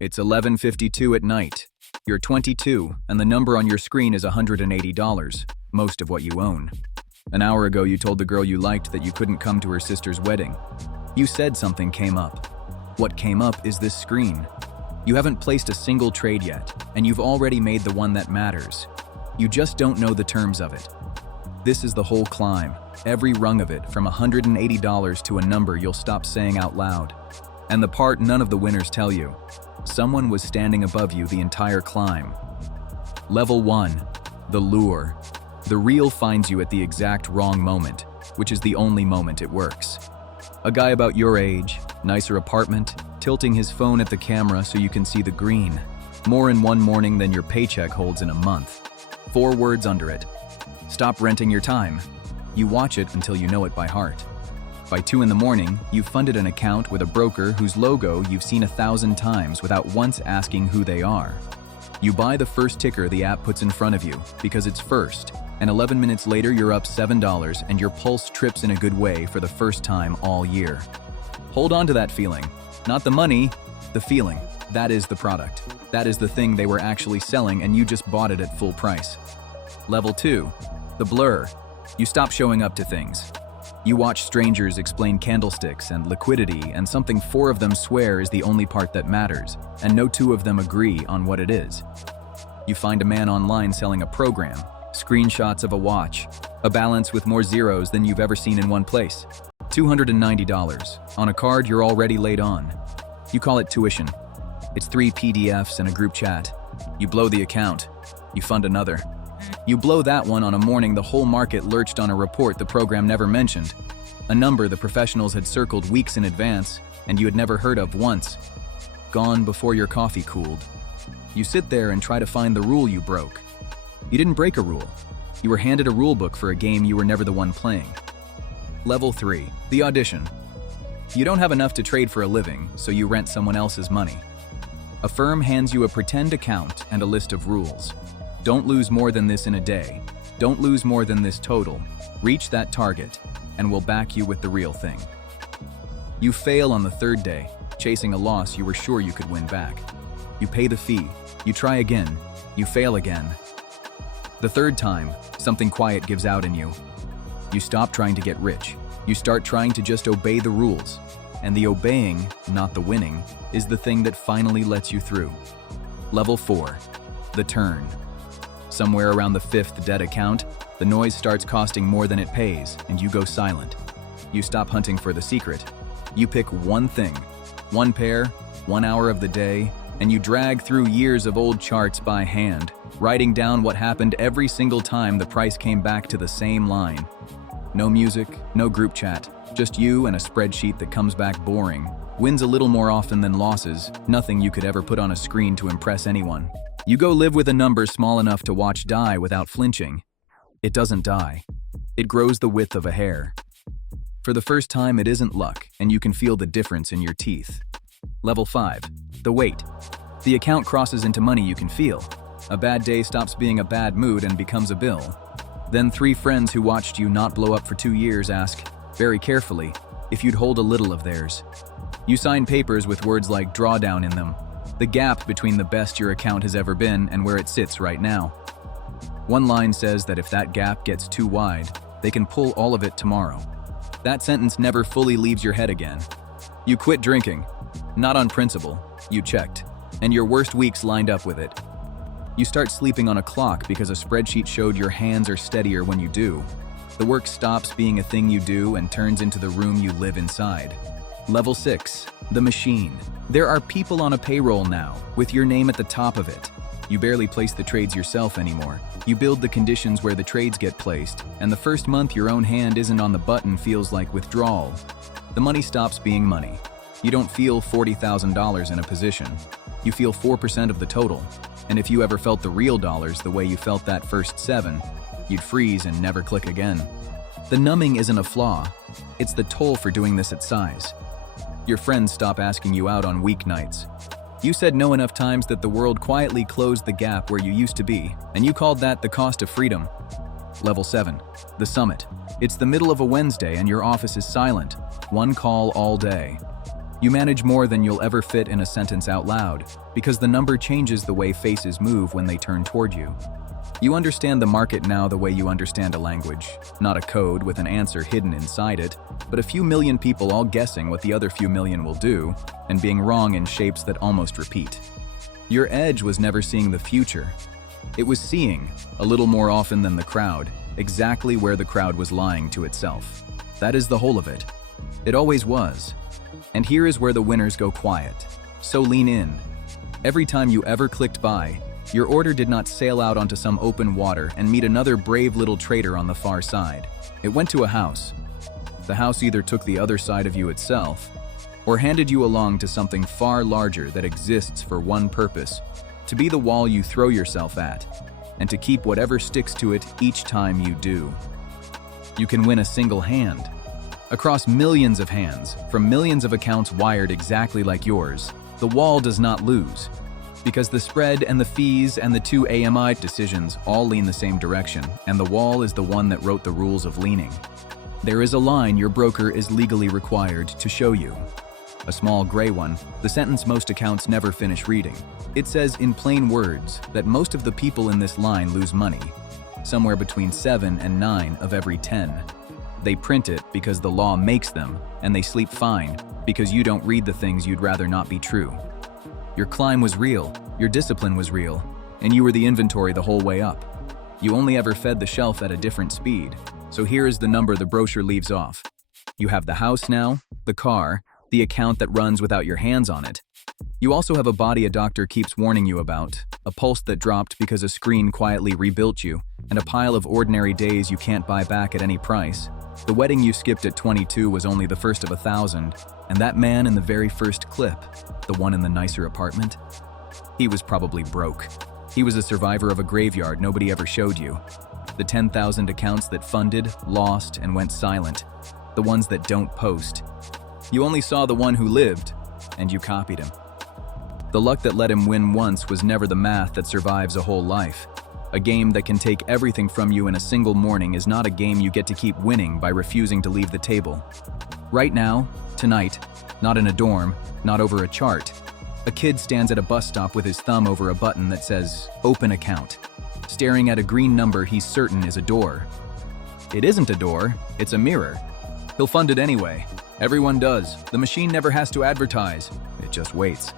It's 11:52 at night. You're 22, and the number on your screen is $180, most of what you own. An hour ago, you told the girl you liked that you couldn't come to her sister's wedding. You said something came up. What came up is this screen. You haven't placed a single trade yet, and you've already made the one that matters. You just don't know the terms of it. This is the whole climb, every rung of it, from $180 to a number you'll stop saying out loud. And the part none of the winners tell you. Someone was standing above you the entire climb. Level 1. The lure. The reel finds you at the exact wrong moment, which is the only moment it works. A guy about your age, nicer apartment, tilting his phone at the camera so you can see the green. More in one morning than your paycheck holds in a month. 4 words under it. Stop renting your time. You watch it until you know it by heart. By 2 in the morning, you've funded an account with a broker whose logo you've seen 1,000 times without once asking who they are. You buy the first ticker the app puts in front of you because it's first, and 11 minutes later you're up $7 and your pulse trips in a good way for the first time all year. Hold on to that feeling. Not the money, the feeling. That is the product. That is the thing they were actually selling and you just bought it at full price. Level 2. The blur. You stop showing up to things. You watch strangers explain candlesticks and liquidity, and something 4 of them swear is the only part that matters, and no 2 of them agree on what it is. You find a man online selling a program, screenshots of a watch, a balance with more zeros than you've ever seen in one place. $290. On a card you're already late on. You call it tuition. It's 3 PDFs and a group chat. You blow the account. You fund another. You blow that one on a morning the whole market lurched on a report the program never mentioned. A number the professionals had circled weeks in advance and you had never heard of once. Gone before your coffee cooled. You sit there and try to find the rule you broke. You didn't break a rule. You were handed a rule book for a game you were never the one playing. Level 3. The audition. You don't have enough to trade for a living, so you rent someone else's money. A firm hands you a pretend account and a list of rules. Don't lose more than this in a day. Don't lose more than this total. Reach that target, and we'll back you with the real thing. You fail on the 3rd day, chasing a loss you were sure you could win back. You pay the fee. You try again. You fail again. The 3rd time, something quiet gives out in you. You stop trying to get rich. You start trying to just obey the rules. And the obeying, not the winning, is the thing that finally lets you through. Level 4. The turn. Somewhere around the 5th dead account, the noise starts costing more than it pays, and you go silent. You stop hunting for the secret. You pick one thing, one pair, 1 hour of the day, and you drag through years of old charts by hand, writing down what happened every single time the price came back to the same line. No music, no group chat, just you and a spreadsheet that comes back boring. Wins a little more often than losses, nothing you could ever put on a screen to impress anyone. You go live with a number small enough to watch die without flinching. It doesn't die. It grows the width of a hair. For the first time, it isn't luck, and you can feel the difference in your teeth. Level 5. The weight. The account crosses into money you can feel. A bad day stops being a bad mood and becomes a bill. Then 3 friends who watched you not blow up for 2 years ask, very carefully, if you'd hold a little of theirs. You sign papers with words like drawdown in them. The gap between the best your account has ever been and where it sits right now. One line says that if that gap gets too wide, they can pull all of it tomorrow. That sentence never fully leaves your head again. You quit drinking. Not on principle. You checked. And your worst weeks lined up with it. You start sleeping on a clock because a spreadsheet showed your hands are steadier when you do. The work stops being a thing you do and turns into the room you live inside. Level 6. The machine. There are people on a payroll now, with your name at the top of it. You barely place the trades yourself anymore. You build the conditions where the trades get placed, and the first month your own hand isn't on the button feels like withdrawal. The money stops being money. You don't feel $40,000 in a position. You feel 4% of the total. And if you ever felt the real dollars the way you felt that first 7, you'd freeze and never click again. The numbing isn't a flaw. It's the toll for doing this at size. Your friends stop asking you out on weeknights. You said no enough times that the world quietly closed the gap where you used to be, and you called that the cost of freedom. Level 7. The summit. It's the middle of a Wednesday and your office is silent. One call all day. You manage more than you'll ever fit in a sentence out loud, because the number changes the way faces move when they turn toward you. You understand the market now the way you understand a language, not a code with an answer hidden inside it, but a few million people all guessing what the other few million will do, and being wrong in shapes that almost repeat. Your edge was never seeing the future. It was seeing, a little more often than the crowd, exactly where the crowd was lying to itself. That is the whole of it. It always was. And here is where the winners go quiet. So lean in. Every time you ever clicked buy, your order did not sail out onto some open water and meet another brave little trader on the far side. It went to a house. The house either took the other side of you itself, or handed you along to something far larger that exists for one purpose, to be the wall you throw yourself at, and to keep whatever sticks to it each time you do. You can win a single hand. Across millions of hands, from millions of accounts wired exactly like yours, the wall does not lose. Because the spread and the fees and the two AMI decisions all lean the same direction, and the wall is the one that wrote the rules of leaning. There is a line your broker is legally required to show you. A small gray one, the sentence most accounts never finish reading. It says in plain words that most of the people in this line lose money, somewhere between 7 and 9 of every 10. They print it because the law makes them, and they sleep fine because you don't read the things you'd rather not be true. Your climb was real, your discipline was real, and you were the inventory the whole way up. You only ever fed the shelf at a different speed, so here is the number the brochure leaves off. You have the house now, the car, the account that runs without your hands on it. You also have a body a doctor keeps warning you about, a pulse that dropped because a screen quietly rebuilt you, and a pile of ordinary days you can't buy back at any price. The wedding you skipped at 22 was only the first of 1,000, and that man in the very first clip, the one in the nicer apartment, he was probably broke. He was a survivor of a graveyard nobody ever showed you. The 10,000 accounts that funded, lost, and went silent. The ones that don't post. You only saw the one who lived, and you copied him. The luck that let him win once was never the math that survives a whole life. A game that can take everything from you in a single morning is not a game you get to keep winning by refusing to leave the table. Right now, tonight, not in a dorm, not over a chart, a kid stands at a bus stop with his thumb over a button that says, "Open account," staring at a green number he's certain is a door. It isn't a door, it's a mirror. He'll fund it anyway. Everyone does. The machine never has to advertise. It just waits.